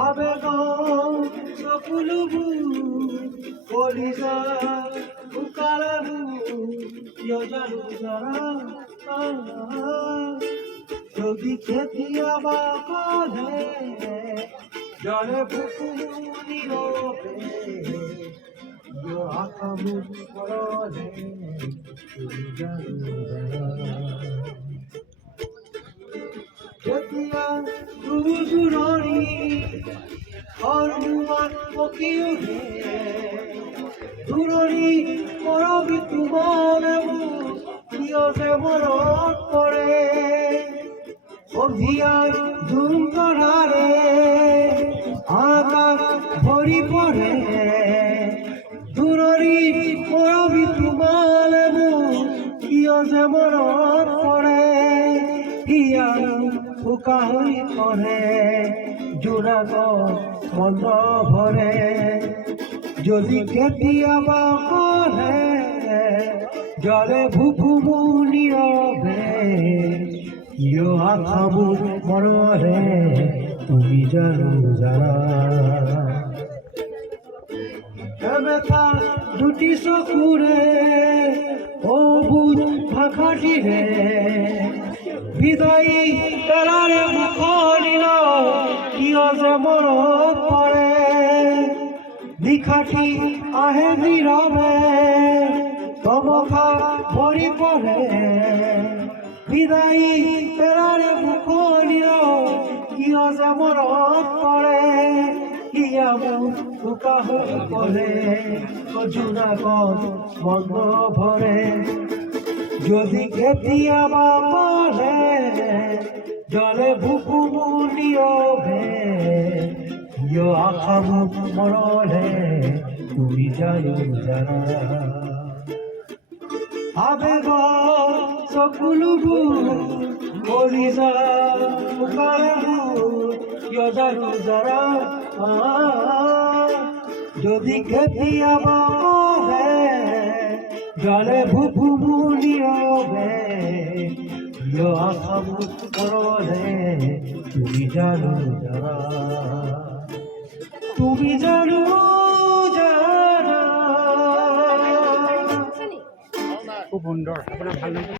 আবেগ সকলবু কলিজা উকালবু জানু যারা যদি খেতিয়াবা কাঁধে জলে বুকু নীরবে আকামু পরলে জানু যারা খেতিয়া দুজুরনি অরুয়ার পকিউরে দূরনি পরবি তোমারে প্রিয় যে মনত পড়ে অভিয়ার ধুম করারে আকাশ ভরি পড়ে দূরনি পরবি তোমারে প্রিয় যে মনত পড়ে হিয়ার ফুকা হই পড়ে জোড়াগ মন্দ ভরে যদি কেতিয়াবা করে জলে ভুকুমু নীরবে ইয় আখামু মররে তুমি জানো যারা এবেতা দুটি চকুরে ও বুঝ ফাঁকাটি রে বিদায়ী বেলারে মুখনিল কিয় যে মনত পড়ে নিশাটি আহে নীরবে তমকা ভরি পড়ে বিদায়ী বেলারে মুখনিল কিয় যে মনত পড়ে ইয়ামু ফুকা হই পড়ে জোনাগত মন্দ ভরে যদি কেতিয়াবা পড়ে জলে ভুকুমু নীরবে ইয় আখামু মরলে তুমি জানো যারা আবেগ সকলবু কলিজা উকালবু ইয় জানো যারা যদি কেতিয়াবা পড়ে জলে ভুকুমু নীরবে ইয় আখামু মরলে তুমি জানো যারা তুমি জানো যারা খুব সুন্দর। আপনার ভালো